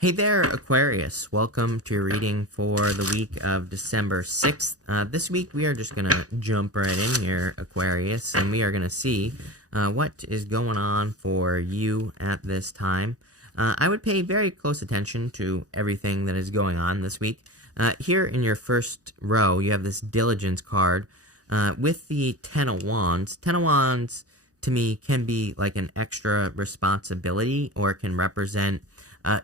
Hey there, Aquarius. Welcome to your reading for the week of December 6th. This week we are just going to jump right in here, Aquarius, and we are going to see what is going on for you at this time. I would pay very close attention to everything that is going on this week. Here in your first row, you have this diligence card with the Ten of Wands. Ten of Wands, to me, can be like an extra responsibility, or can represent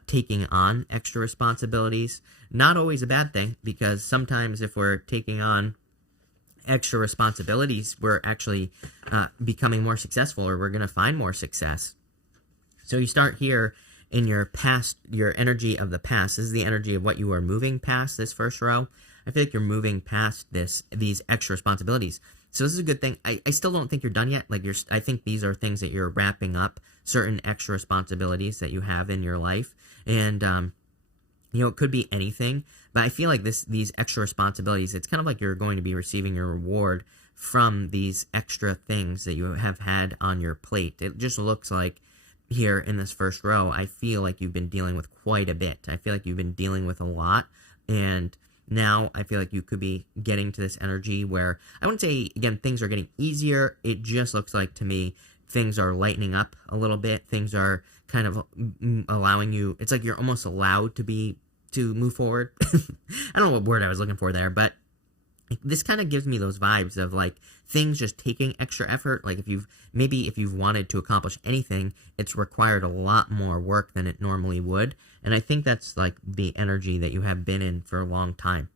taking on extra responsibilities. Not always a bad thing, because sometimes if we're taking on extra responsibilities, we're actually becoming more successful, or we're going to find more success. So you start here in your past, your energy of the past. This is the energy of what you are moving past this first row. I feel like you're moving past these extra responsibilities. So this is a good thing. I still don't think you're done yet. I think these are things that you're wrapping up, certain extra responsibilities that you have in your life. And, it could be anything, but I feel like these extra responsibilities, it's kind of like you're going to be receiving your reward from these extra things that you have had on your plate. It just looks like here in this first row, I feel like you've been dealing with quite a bit. I feel like you've been dealing with a lot, and now I feel like you could be getting to this energy where, I wouldn't say, again, things are getting easier. It just looks like, to me, things are lightening up a little bit. Things are kind of allowing you, it's like you're almost allowed to move forward. I don't know what word I was looking for there, but this kind of gives me those vibes of like things just taking extra effort. Like if you've wanted to accomplish anything, it's required a lot more work than it normally would. And I think that's like the energy that you have been in for a long time.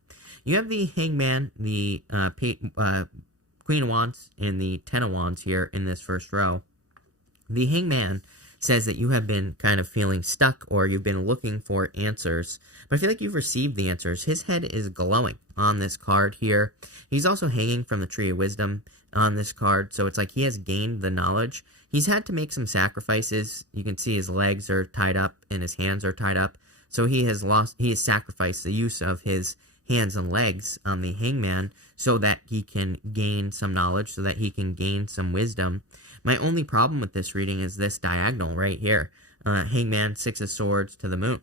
You have the Hangman, the Queen of Wands, and the Ten of Wands here in this first row. The Hangman says that you have been kind of feeling stuck, or you've been looking for answers, but I feel like you've received the answers. His head is glowing on this card here. He's also hanging from the Tree of Wisdom on this card, so it's like he has gained the knowledge. He's had to make some sacrifices. You can see his legs are tied up and his hands are tied up, so he has sacrificed the use of his hands and legs on the Hangman so that he can gain some knowledge, so that he can gain some wisdom. My only problem with this reading is this diagonal right here. Hangman, Six of Swords to the Moon.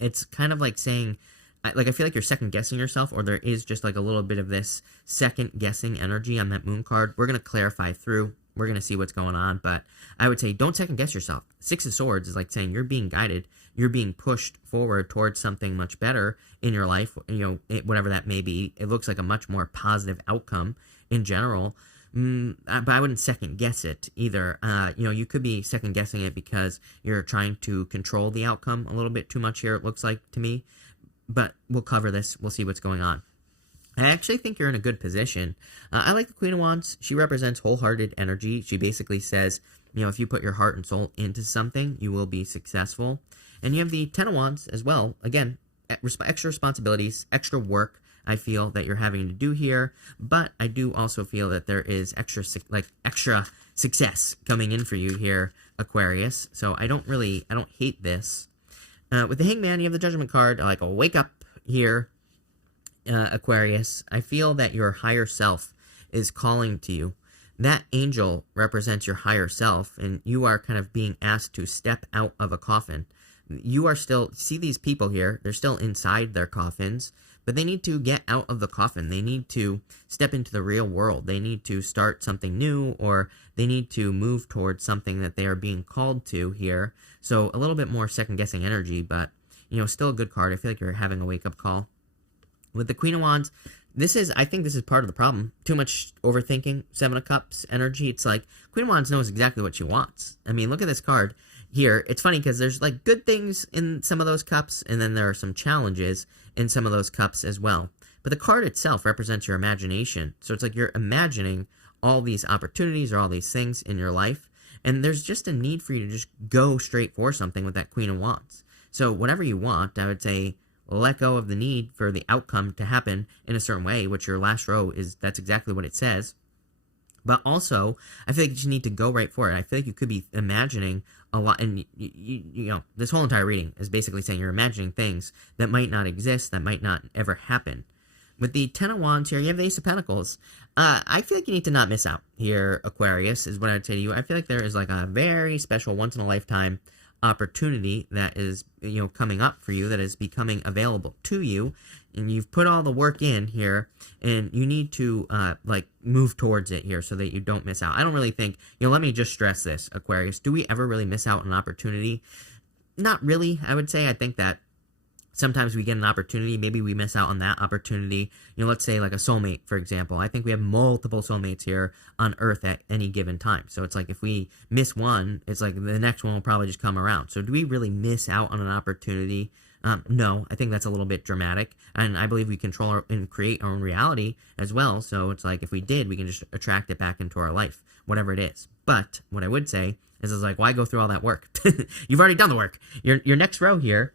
It's kind of like saying, I feel like you're second-guessing yourself, or there is just like a little bit of this second-guessing energy on that Moon card. We're going to clarify through. We're going to see what's going on, but I would say don't second-guess yourself. Six of Swords is like saying you're being guided. You're being pushed forward towards something much better in your life, whatever that may be. It looks like a much more positive outcome in general. But I wouldn't second guess it either. You could be second guessing it because you're trying to control the outcome a little bit too much here, it looks like to me. But we'll cover this. We'll see what's going on. I actually think you're in a good position. I like the Queen of Wands. She represents wholehearted energy. She basically says, if you put your heart and soul into something, you will be successful. And you have the Ten of Wands as well. Again, extra responsibilities, extra work I feel that you're having to do here, but I do also feel that there is extra success coming in for you here, Aquarius. So I don't hate this. With the Hangman, you have the Judgment card, like a wake up here, Aquarius. I feel that your higher self is calling to you. That angel represents your higher self, and you are kind of being asked to step out of a coffin. You are still, see these people here, they're still inside their coffins, but they need to get out of the coffin. They need to step into the real world. They need to start something new, or they need to move towards something that they are being called to here. So a little bit more second-guessing energy, but, still a good card. I feel like you're having a wake-up call. With the Queen of Wands, I think this is part of the problem. Too much overthinking, Seven of Cups energy. It's like, Queen of Wands knows exactly what she wants. I mean, look at this card here. It's funny because there's like good things in some of those cups, and then there are some challenges in some of those cups as well. But the card itself represents your imagination. So it's like you're imagining all these opportunities or all these things in your life, and there's just a need for you to just go straight for something with that Queen of Wands. So whatever you want, I would say let go of the need for the outcome to happen in a certain way, which your last row that's exactly what it says. But also, I feel like you just need to go right for it. I feel like you could be imagining a lot, and this whole entire reading is basically saying you're imagining things that might not exist, that might not ever happen. With the Ten of Wands here, you have the Ace of Pentacles. I feel like you need to not miss out here, Aquarius, is what I would say to you. I feel like there is like a very special once-in-a-lifetime opportunity that is, coming up for you, that is becoming available to you, and you've put all the work in here, and you need to move towards it here so that you don't miss out. I don't really think, let me just stress this, Aquarius. Do we ever really miss out on an opportunity? Not really, I would say. I think that sometimes we get an opportunity, maybe we miss out on that opportunity. Let's say like a soulmate, for example. I think we have multiple soulmates here on Earth at any given time. So it's like if we miss one, it's like the next one will probably just come around. So do we really miss out on an opportunity? No, I think that's a little bit dramatic. And I believe we control and create our own reality as well. So it's like if we did, we can just attract it back into our life, whatever it is. But what I would say is it's like, why go through all that work? You've already done the work. Your next row here,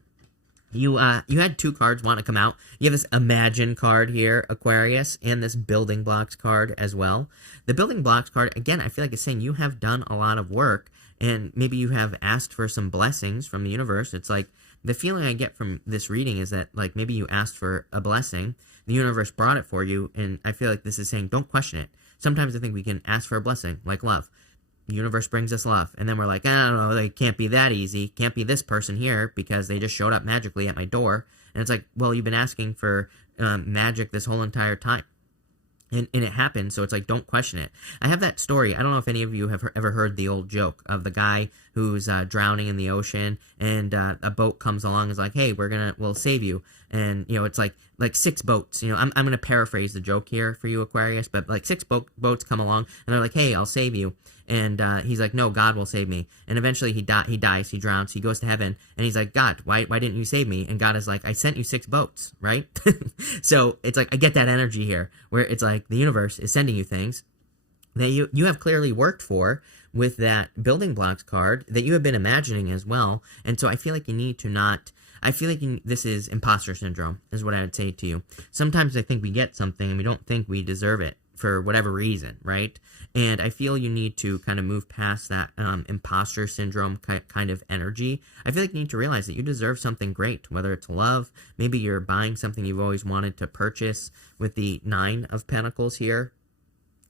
you had two cards want to come out. You have this Imagine card here, Aquarius, and this Building Blocks card as well. The Building Blocks card, again, I feel like it's saying you have done a lot of work, and maybe you have asked for some blessings from the universe. It's like the feeling I get from this reading is that like maybe you asked for a blessing, the universe brought it for you, and I feel like this is saying don't question it. Sometimes I think we can ask for a blessing, like love. The universe brings us love, and then we're like, I don't know, it can't be that easy, can't be this person here because they just showed up magically at my door. And it's like, well, you've been asking for magic this whole entire time, and it happened. So it's like, don't question it. I have that story. I don't know if any of you have ever heard the old joke of the guy who's drowning in the ocean, and a boat comes along and is like, hey, we'll save you. And it's like 6 boats. I'm gonna paraphrase the joke here for you, Aquarius, but like 6 boats come along and they're like, hey, I'll save you. And he's like, no, God will save me. And eventually he dies, he drowns, he goes to heaven, and he's like, God, why didn't you save me? And God is like, I sent you 6 boats, right? So it's like, I get that energy here, where it's like the universe is sending you things that you have clearly worked for with that Building Blocks card that you have been imagining as well. And so I feel like you need to not... I feel like this is imposter syndrome, is what I would say to you. Sometimes I think we get something and we don't think we deserve it for whatever reason, right? And I feel you need to kind of move past that imposter syndrome kind of energy. I feel like you need to realize that you deserve something great, whether it's love, maybe you're buying something you've always wanted to purchase with the 9 of Pentacles here.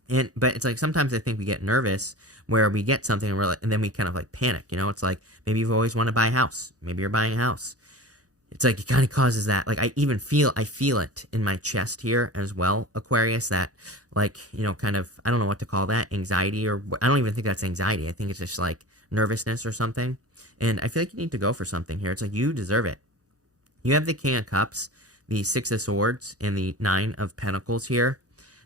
But it's like sometimes I think we get nervous where we get something and then we kind of like panic, It's like maybe you've always wanted to buy a house. Maybe you're buying a house. It's like it kind of causes that, like I feel it in my chest here as well, Aquarius, that like, kind of, I don't know what to call that, anxiety, or I don't even think that's anxiety. I think it's just like nervousness or something. And I feel like you need to go for something here. It's like you deserve it. You have the King of Cups, the 6 of Swords, and the 9 of Pentacles here.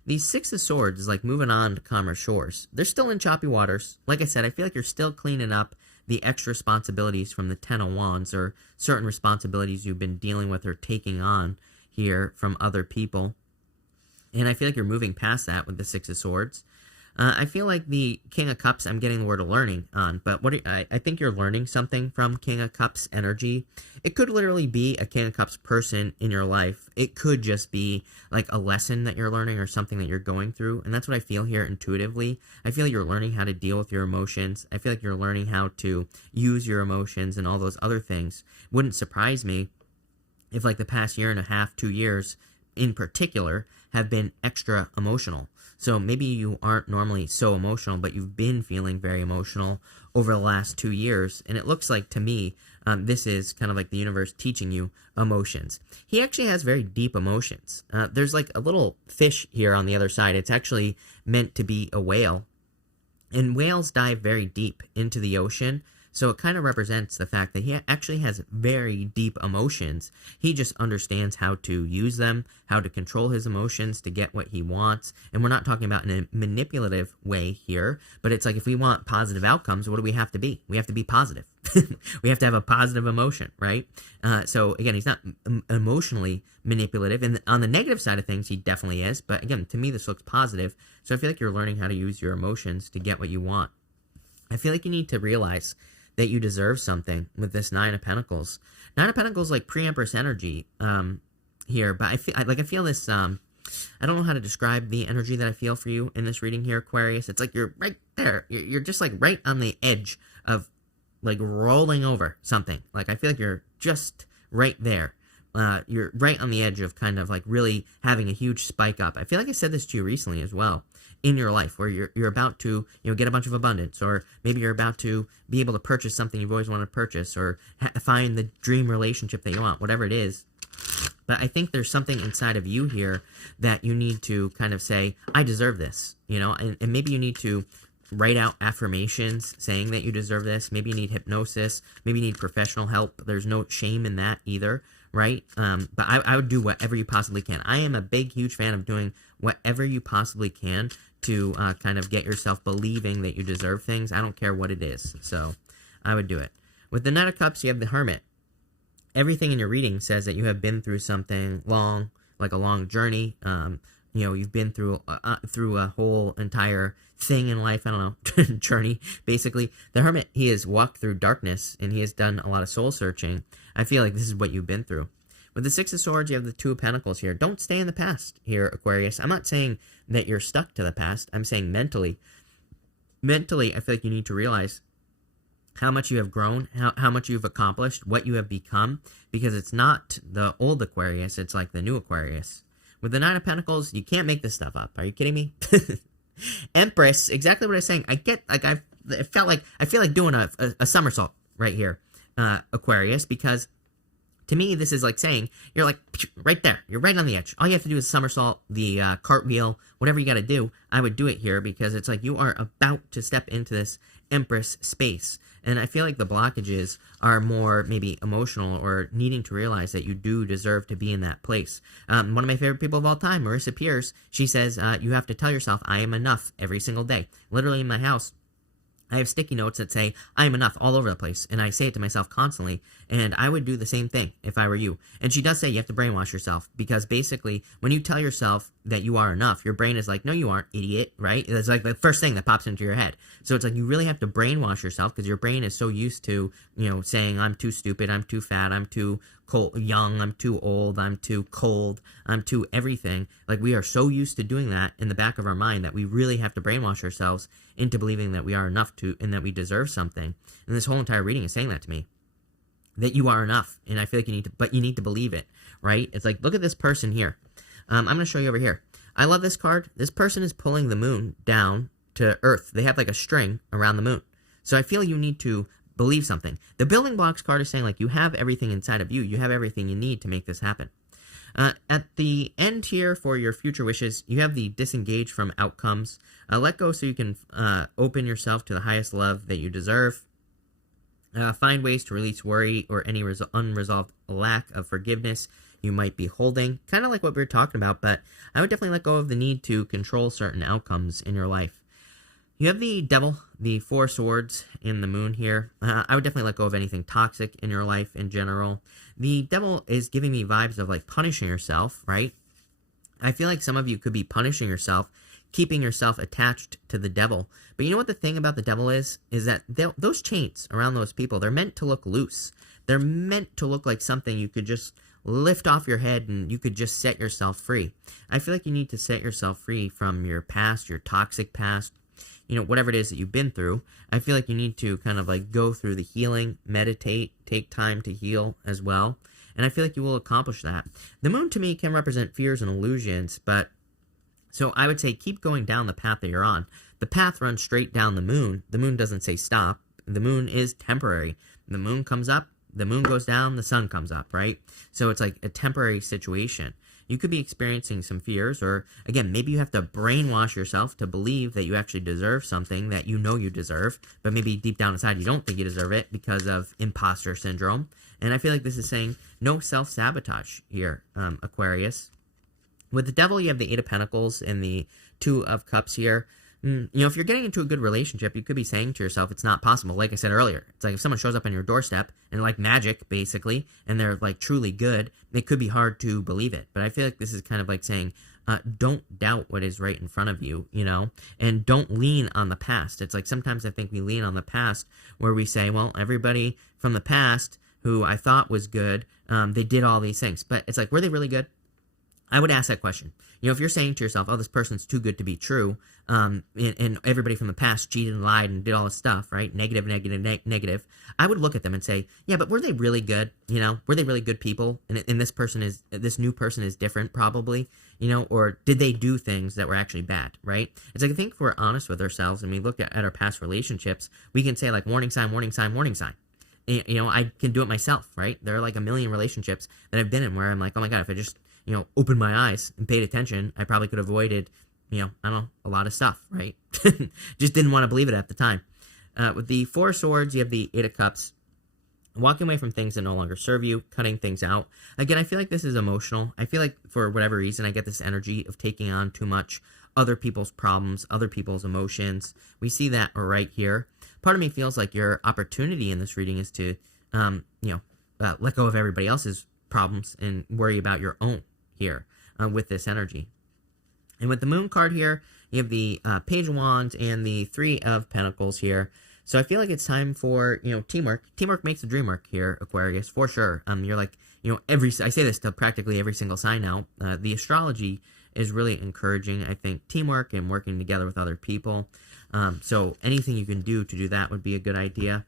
The 6 of Swords is like moving on to calmer shores. They're still in choppy waters. Like I said, I feel like you're still cleaning up the extra responsibilities from the 10 of Wands, or certain responsibilities you've been dealing with or taking on here from other people. And I feel like you're moving past that with the 6 of Swords. I feel like the King of Cups, I'm getting the word of learning on, but I think you're learning something from King of Cups energy. It could literally be a King of Cups person in your life. It could just be like a lesson that you're learning or something that you're going through, and that's what I feel here intuitively. I feel like you're learning how to deal with your emotions. I feel like you're learning how to use your emotions and all those other things. Wouldn't surprise me if like the past year and a half, 2 years in particular, have been extra emotional. So maybe you aren't normally so emotional, but you've been feeling very emotional over the last 2 years. And it looks like, to me, this is kind of like the universe teaching you emotions. He actually has very deep emotions. There's like a little fish here on the other side. It's actually meant to be a whale. And whales dive very deep into the ocean. So it kind of represents the fact that he actually has very deep emotions. He just understands how to use them, how to control his emotions to get what he wants. And we're not talking about in a manipulative way here, but it's like if we want positive outcomes, what do we have to be? We have to be positive. We have to have a positive emotion, right? So again, he's not emotionally manipulative. And on the negative side of things, he definitely is. But again, to me, this looks positive. So I feel like you're learning how to use your emotions to get what you want. I feel like you need to realize that you deserve something with this 9 of Pentacles. 9 of Pentacles, like pre-Empress energy here, but I feel this, I don't know how to describe the energy that I feel for you in this reading here, Aquarius. It's like you're right there. You're just like right on the edge of like rolling over something. Like I feel like you're just right there. you're right on the edge of kind of like really having a huge spike up. I feel like I said this to you recently as well in your life, where you're about to, get a bunch of abundance, or maybe you're about to be able to purchase something you've always wanted to purchase, or find the dream relationship that you want, whatever it is. But I think there's something inside of you here that you need to kind of say, I deserve this, and maybe you need to write out affirmations saying that you deserve this. Maybe you need hypnosis. Maybe you need professional help. There's no shame in that either, right? But I would do whatever you possibly can. I am a big, huge fan of doing whatever you possibly can to kind of get yourself believing that you deserve things. I don't care what it is. So I would do it. With the Knight of Cups, you have the Hermit. Everything in your reading says that you have been through something long, like a long journey. You've been through a whole entire thing in life. I don't know, journey, basically. The Hermit, he has walked through darkness, and he has done a lot of soul searching. I feel like this is what you've been through. With the Six of Swords, you have the Two of Pentacles here. Don't stay in the past here, Aquarius. I'm not saying that you're stuck to the past. I'm saying mentally. Mentally, I feel like you need to realize how much you have grown, how much you've accomplished, what you have become, because it's not the old Aquarius, it's like the new Aquarius. With the Nine of Pentacles, you can't make this stuff up. Are you kidding me? Empress, exactly what I was saying. I feel like doing a somersault right here, Aquarius, because to me, this is like saying, you're like, right there. You're right on the edge. All you have to do is somersault, the cartwheel, whatever you got to do. I would do it here because it's like you are about to step into this Empress space. And I feel like the blockages are more maybe emotional, or needing to realize that you do deserve to be in that place. One of my favorite people of all time, Marissa Pierce, she says, you have to tell yourself, I am enough every single day. Literally in my house, I have sticky notes that say, I am enough all over the place. And I say it to myself constantly. And I would do the same thing if I were you. And she does say you have to brainwash yourself. Because basically, when you tell yourself that you are enough, your brain is like, no, you aren't, idiot, right? It's like the first thing that pops into your head. So it's like you really have to brainwash yourself, because your brain is so used to, saying, I'm too stupid, I'm too fat, I'm too young, I'm too old, I'm too cold, I'm too everything. Like, we are so used to doing that in the back of our mind that we really have to brainwash ourselves into believing that we are enough to, and that we deserve something. And this whole entire reading is saying that to me, that you are enough. And I feel like you need to believe it, right? It's like, look at this person here. I'm going to show you over here. I love this card. This person is pulling the moon down to Earth. They have like a string around the moon. So I feel you need to believe something. The building blocks card is saying, like, you have everything inside of you. You have everything you need to make this happen. At the end here for your future wishes, you have the disengage from outcomes. Let go so you can open yourself to the highest love that you deserve. Find ways to release worry or any unresolved lack of forgiveness you might be holding. Kind of like what we were talking about, but I would definitely let go of the need to control certain outcomes in your life. You have the Devil, the Four Swords, and the Moon here. I would definitely let go of anything toxic in your life in general. The Devil is giving me vibes of like punishing yourself, right? I feel like some of you could be punishing yourself, keeping yourself attached to the devil. But you know what the thing about the devil is that those chains around those people, they're meant to look loose. They're meant to look like something you could just lift off your head and you could just set yourself free. I feel like you need to set yourself free from your past, your toxic past, whatever it is that you've been through. I feel like you need to kind of like go through the healing, meditate, take time to heal as well. And I feel like you will accomplish that. The moon to me can represent fears and illusions, but so I would say keep going down the path that you're on. The path runs straight down the moon. The moon doesn't say stop. The moon is temporary. The moon comes up, the moon goes down, the sun comes up, right? So it's like a temporary situation. You could be experiencing some fears, or again, maybe you have to brainwash yourself to believe that you actually deserve something that you know you deserve, but maybe deep down inside you don't think you deserve it because of imposter syndrome. And I feel like this is saying no self-sabotage here, Aquarius. With the Devil, you have the Eight of Pentacles and the Two of Cups here. If you're getting into a good relationship, you could be saying to yourself, it's not possible. Like I said earlier, it's like if someone shows up on your doorstep and like magic, basically, and they're like truly good, it could be hard to believe it. But I feel like this is kind of like saying, don't doubt what is right in front of you, and don't lean on the past. It's like sometimes I think we lean on the past where we say, well, everybody from the past who I thought was good, they did all these things. But it's like, were they really good? I would ask that question. You know, if you're saying to yourself, oh, this person's too good to be true, and everybody from the past cheated and lied and did all this stuff, right? Negative, negative. I would look at them and say, yeah, but were they really good? You know, were they really good people? And this new person is different probably, you know, or did they do things that were actually bad, right? It's like, I think if we're honest with ourselves and we look at our past relationships, we can say like warning sign, warning sign, warning sign. You know, I can do it myself, right? There are like a million relationships that I've been in where I'm like, oh my God, if I just, you know, opened my eyes and paid attention, I probably could have avoided, you know, I don't know, a lot of stuff, right? Just didn't want to believe it at the time. With the Four of Swords, you have the Eight of Cups. Walking away from things that no longer serve you, cutting things out. Again, I feel like this is emotional. I feel like for whatever reason, I get this energy of taking on too much other people's problems, other people's emotions. We see that right here. Part of me feels like your opportunity in this reading is to, let go of everybody else's problems and worry about your own here with this energy. And with the Moon card here, you have the Page of Wands and the Three of Pentacles here. So I feel like it's time for, you know, teamwork. Teamwork makes the dream work here, Aquarius, for sure. You're like, you know, I say this to practically every single sign now. The astrology is really encouraging, I think, teamwork and working together with other people. So anything you can do to do that would be a good idea.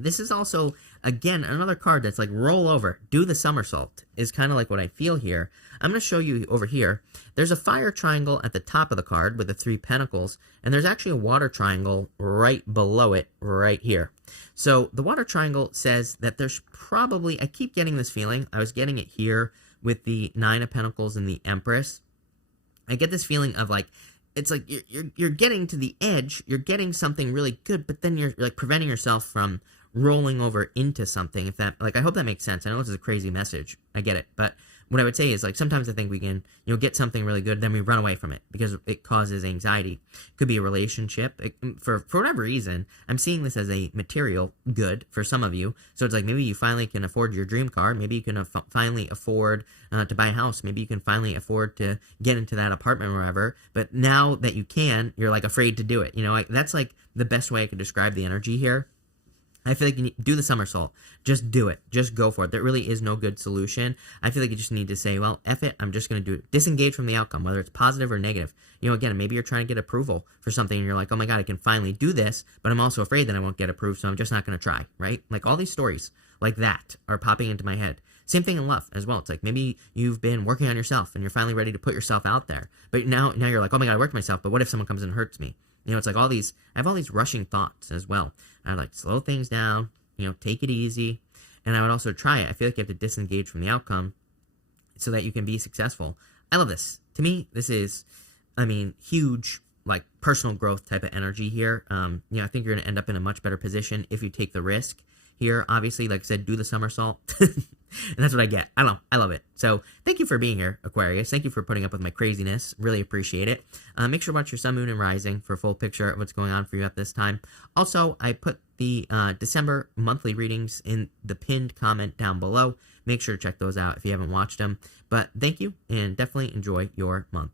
This is also, again, another card that's like roll over, do the somersault is kind of like what I feel here. I'm going to show you over here. There's a fire triangle at the top of the card with the Three Pentacles, and there's actually a water triangle right below it right here. So the water triangle says that there's probably, I keep getting this feeling, I was getting it here with the Nine of Pentacles and the Empress. I get this feeling of like, it's like you're getting to the edge, you're getting something really good, but then you're like preventing yourself from rolling over into something. If that, like, I hope that makes sense. I know this is a crazy message, I get it, but what I would say is, like, sometimes I think we can, you know, get something really good, then we run away from it because it causes anxiety. Could be a relationship. For whatever reason, I'm seeing this as a material good for some of you. So it's like, maybe you finally can afford your dream car. Maybe you can finally afford to buy a house. Maybe you can finally afford to get into that apartment or wherever. But now that you can, you're like afraid to do it. You know, like, that's like the best way I could describe the energy here. I feel like you need to do the somersault. Just do it. Just go for it. There really is no good solution. I feel like you just need to say, well, F it, I'm just going to do it. Disengage from the outcome, whether it's positive or negative. You know, again, maybe you're trying to get approval for something and you're like, oh my God, I can finally do this, but I'm also afraid that I won't get approved, so I'm just not going to try, right? Like, all these stories like that are popping into my head. Same thing in love as well. It's like, maybe you've been working on yourself and you're finally ready to put yourself out there. But now you're like, oh my God, I worked myself, but what if someone comes and hurts me? You know, it's like I have all these rushing thoughts as well. I like slow things down, you know, take it easy. And I would also try it. I feel like you have to disengage from the outcome so that you can be successful. I love this. To me, this is, I mean, huge, like, personal growth type of energy here. You know, I think you're going to end up in a much better position if you take the risk here. Obviously, like I said, do the somersault. And that's what I get. I don't know. I love it. So thank you for being here, Aquarius. Thank you for putting up with my craziness. Really appreciate it. Make sure to watch your sun, moon, and rising for a full picture of what's going on for you at this time. Also, I put the December monthly readings in the pinned comment down below. Make sure to check those out if you haven't watched them. But thank you, and definitely enjoy your month.